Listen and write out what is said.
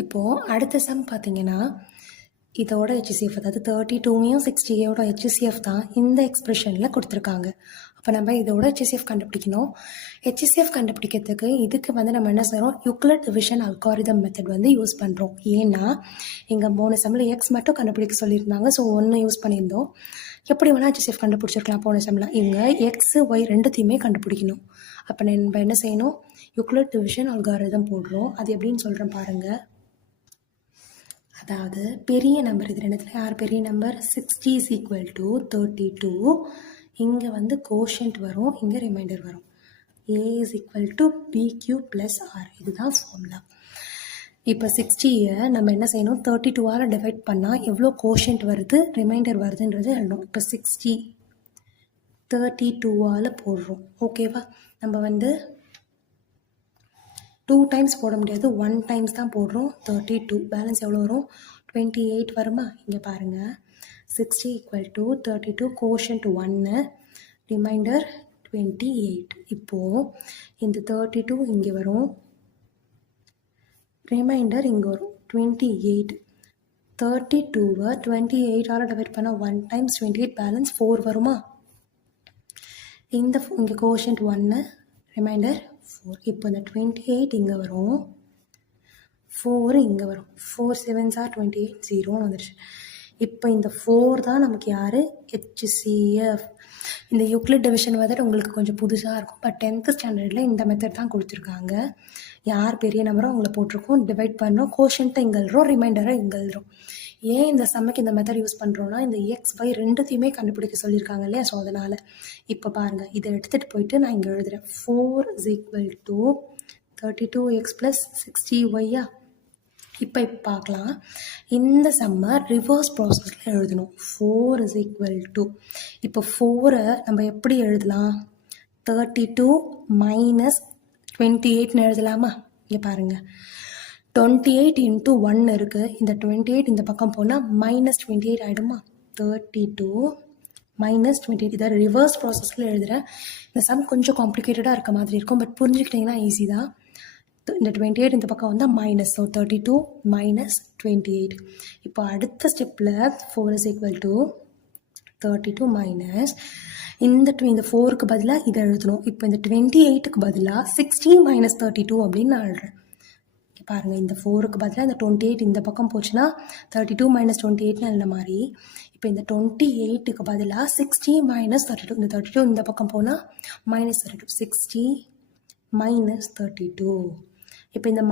இப்போது அடுத்த சம் பார்த்தீங்கன்னா, இதோட HCF அதாவது 32யும் 60யோட HCF தான் இந்த எக்ஸ்பிரஷனில் கொடுத்துருக்காங்க. அப்போ நம்ம இதோட HCF கண்டுபிடிக்கணும். HCF கண்டுபிடிக்கிறதுக்கு இதுக்கு வந்து நம்ம என்ன செய்கிறோம், யூக்ளிட் டிவிஷன் அல்காரிதம் மெத்தட் வந்து யூஸ் பண்ணுறோம். ஏன்னா இங்கே 3 சம்மில் எக்ஸ் மட்டும் கண்டுபிடிக்க சொல்லியிருந்தாங்க. ஸோ 1 யூஸ் பண்ணியிருந்தோம். எப்படி வேணால் HCF கண்டுபிடிச்சிருக்கலாம் போன சம்மில். இங்கே எக்ஸு ஒய் ரெண்டுத்தையுமே கண்டுபிடிக்கணும். அப்போ நம்ம என்ன செய்யணும், யூக்ளிட் டிவிஷன் அல்காரிதம் போடுறோம். அது எப்படின்னு சொல்கிறேன் பாருங்கள். அதாவது பெரிய நம்பர் இது ரெண்டுத்தில் யார் பெரிய நம்பர், 60 is equal to 32. இங்கே வந்து கோஷன்ட் வரும், இங்கே ரிமைண்டர் வரும். A is equal to BQ plus R. இதுதான் ஃபார்முலா. இப்போ 60யை நம்ம என்ன செய்யணும், 32ஆல் டிவைட் பண்ணால் எவ்வளோ கோஷன்ட் வருது ரிமைண்டர் வருதுன்றது எழுதணும். இப்போ 60 32ஆல் போடுறோம். ஓகேவா, நம்ம வந்து 2 டைம்ஸ் போட முடியாது, 1 டைம்ஸ் தான் போடுறோம். 32 பேலன்ஸ் எவ்வளோ வரும், 28 வருமா. இங்கே பாருங்கள், 60 equal to 32 கோஷன்ட் 1 ரிமைண்டர் 28. இப்போது இந்த 32 இங்கே வரும், ரிமைண்டர் இங்கே வரும் 28. 32வை 28ஆல் டிவைட் பண்ணால் 1 டைம்ஸ் 28 பேலன்ஸ் 4 வருமா. இங்கே கோஷன்ட் 1 ரிமைண்டர் 4. இப்போ இந்த 28 இங்கே வரும், 4 இங்கே வரும். 4 7s are 28, 0 வந்துடுச்சு. இப்போ இந்த 4 தான் நமக்கு யார், HCF. இந்த யூக்ளிட் டிவிஷன் மெத்தட் உங்களுக்கு கொஞ்சம் புதுசாக இருக்கும். பட் 10th ஸ்டாண்டர்டில் இந்த மெத்தட் தான் கொடுத்துருக்காங்க. யார் பெரிய நம்பரோ அவங்கள போட்டிருக்கோம், டிவைட் பண்ணோம், கோஷன்ட்டை இங்கே எழுதுறோம், ரிமைண்டரை இங்கே எழுதுறோம். ஏன் இந்த சம்முக்கு இந்த மெத்தட் யூஸ் பண்ணுறோன்னா, இந்த எக்ஸ் ஒய் ரெண்டுத்தையுமே கண்டுபிடிக்க சொல்லியிருக்காங்க இல்லையா, ஸோ அதனால். இப்போ பாருங்கள், இதை எடுத்துகிட்டு போயிட்டு நான் இங்கே எழுதுகிறேன். 4 is equal to 32x plus 60y. இப்போ பார்க்கலாம், இந்த சம்மை ரிவர்ஸ் ப்ராசஸில் எழுதணும். 4 is equal to, இப்போ 4ஐ நம்ம எப்படி எழுதலாம், 32 minus 28ன்னு எழுதலாமா. இங்கே பாருங்கள், 28 into 1 இருக்குது. இந்த 28 இந்த பக்கம் போனால் -28 ஆகிடுமா. 32 minus 28. இதை ரிவர்ஸ் ப்ராசஸில் எழுதுகிறேன். இந்த சம் கொஞ்சம் காம்ப்ளிகேட்டடாக இருக்க மாதிரி இருக்கும், பட் புரிஞ்சுக்கிட்டிங்கன்னா ஈஸி தான். இந்த 28 இந்த பக்கம் வந்தால் மைனஸ், ஸோ 32 minus 28. இப்போ அடுத்த ஸ்டெப்பில் 4 is equal to 32 minus இந்த 4க்கு பதிலாக இதை எழுதணும். இப்போ இந்த 28க்கு பதிலாக 60 minus 32 அப்படின்னு நான் எழுதுறேன். பாருங்கள், இந்த 4க்கு பதிலாக இந்த 28 இந்த பக்கம் போச்சுன்னா 32 minus 28ன்னு எழுத மாதிரி. இப்போ இந்த 28க்கு பதிலாக 60 minus 32, இந்த 32 இந்த பக்கம் போனால் -32, 60 minus 32. இப்போ இந்த